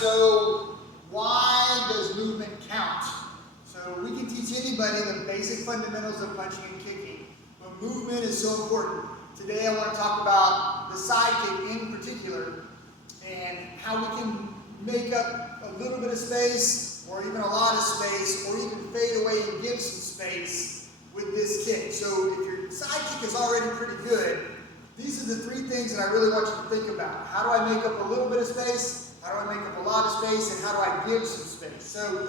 so why does movement count? So we can teach anybody the basic fundamentals of punching and kicking, but movement is so important. Today I want to talk about the sidekick in particular and how we can make up a little bit of space or even a lot of space or even fade away and give some space with this kick. So if your sidekick is already pretty good, these are the three things that I really want you to think about. How do I make up a little bit of space? How do I make up a lot of space? And how do I give some space? So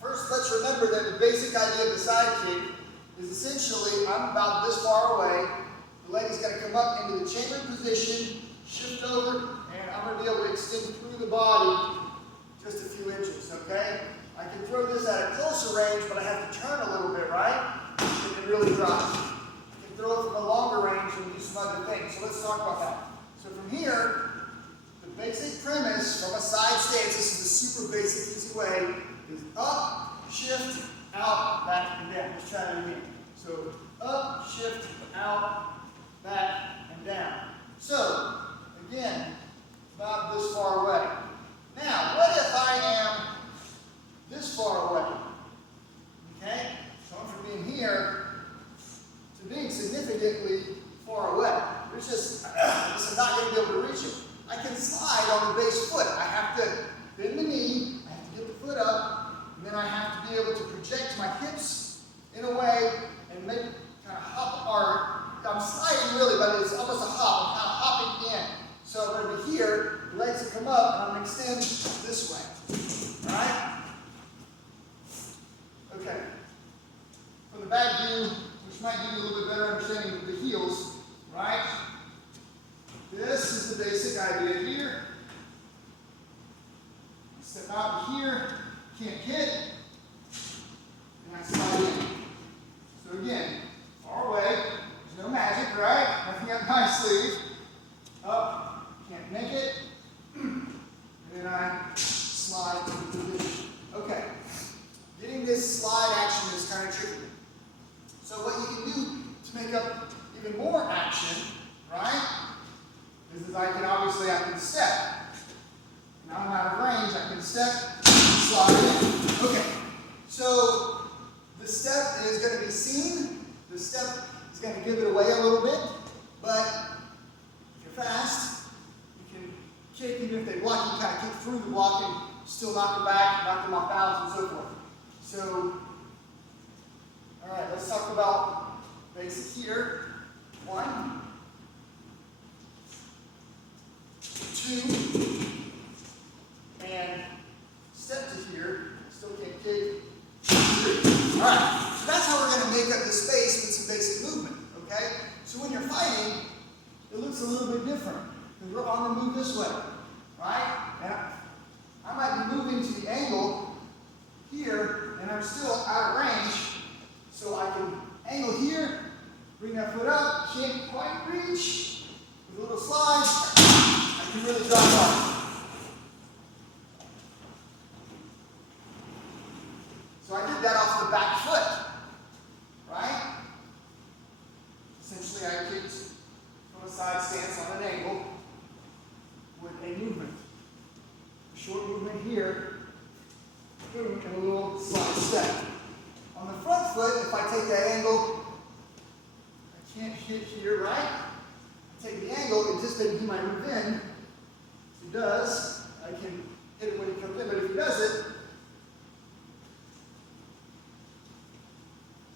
first, let's remember that the basic idea of the sidekick is essentially I'm about this far away. The leg is going to come up into the chambered position, shift over, and I'm going to be able to extend through the body just a few inches, okay? I can throw this at a closer range, but I have to turn a little bit, right? And it really drops. I can throw it from a longer range and do some other things. So let's talk about that. So from here, the basic premise from a side stance, this is the super basic easy way, is up, shift, out, back, and down. Let's try that again. So up, shift, out, back, and down. So again, about this far away. Now, what if I am this far away? Okay? So I'm from being here to being significantly far away. There's just, this is not going to be able to reach it. I can slide on the base foot. I have to bend the knee, I have to get the foot up, and then I have to be able to project my hips in a way and make kind of hop, or I'm sliding really, but it's almost a hop. I'm kind of hopping in. So I'm going to be here, the legs will come up, and I'm going to extend this way. All right? Okay. From the back view, which might give you a little bit better understanding of the heels, right? This is the basic idea here. Step out here, can't hit, and I slide in. So again, far away, there's no magic, right? Nothing up my sleeve. Up, can't make it, and then I slide to the position. Okay, getting this slide action is kind of tricky. So what you can do to make up even more action, right? Is I can step. Now I'm out of range, I can step, slide in. Okay, so the step is going to be seen. The step is going to give it away a little bit, but if you're fast, you can kick. Even if they block, you can kind of kick through the block and still knock them back, knock them off balance, and so forth. So, all right, let's talk about basic here. 1, 2, and step to here, still can't kick, 3. All right, so that's how we're going to make up the space with some basic movement, okay? So when you're fighting, it looks a little bit different, because we're on the move this way, right? And I might be moving to the angle here, and I'm still out of range, so I can angle here, bring that foot up, can't quite reach, with a little slide, I can really drop off. So I did that off the back foot, right? Essentially I kicked from a side stance on an angle with a movement. A short movement here, boom, and a little slide step. On the front foot, if I take that angle, I can't hit here, right? I take the angle, it just doesn't he might move in. If he does, I can hit it when he comes in, but if he does it,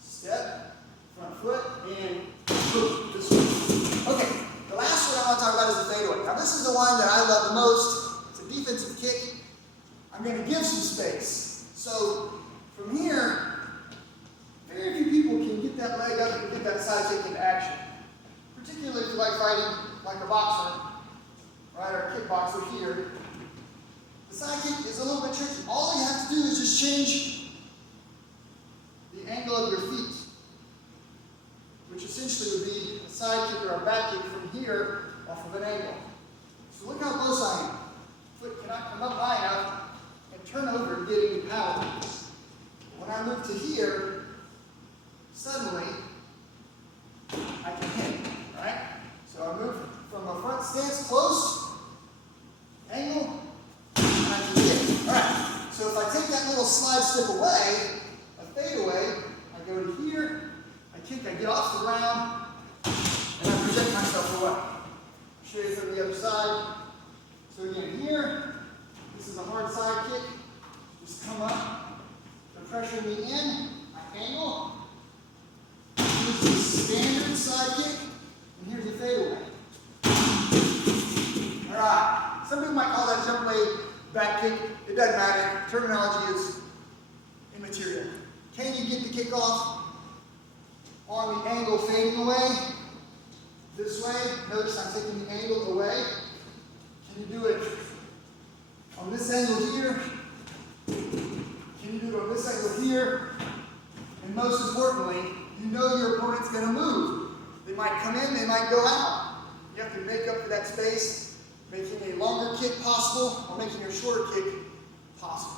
step, front foot, and boom, this way. Okay, the last one I want to talk about is the fadeaway. Now this is the one that I love the most. It's a defensive kick. I'm going to give some space. So from here, very few people can get that leg up and get that side kick into action. Particularly if you like fighting like a boxer, right, or a kickboxer here. The side kick is a little bit tricky. All you have to do is just change the angle of your feet, which essentially would be a side kick or a back kick from here off of an angle. So look how close I am. Foot cannot come up high enough and turn over and get any power. When I move to here, suddenly I can hit, right? So I move from a front stance close, angle, take that little slide step away, a fade away, I go to here, I kick, I get off the ground, and I project myself away. Show you from the other side. So again, here, this is a hard side kick. Just come up, the pressure me in, I angle. Here's the standard side kick, and here's a fade away. All right. Some people might call that jump blade back kick. It doesn't matter. Terminology is immaterial. Can you get the kick off on the angle fading away? This way. Notice I'm taking the angle away. Can you do it on this angle here? Can you do it on this angle here? And most importantly, you know your opponent's going to move. They might come in, they might go out. You have to make up for that space, making a longer kick possible or making a shorter kick possible.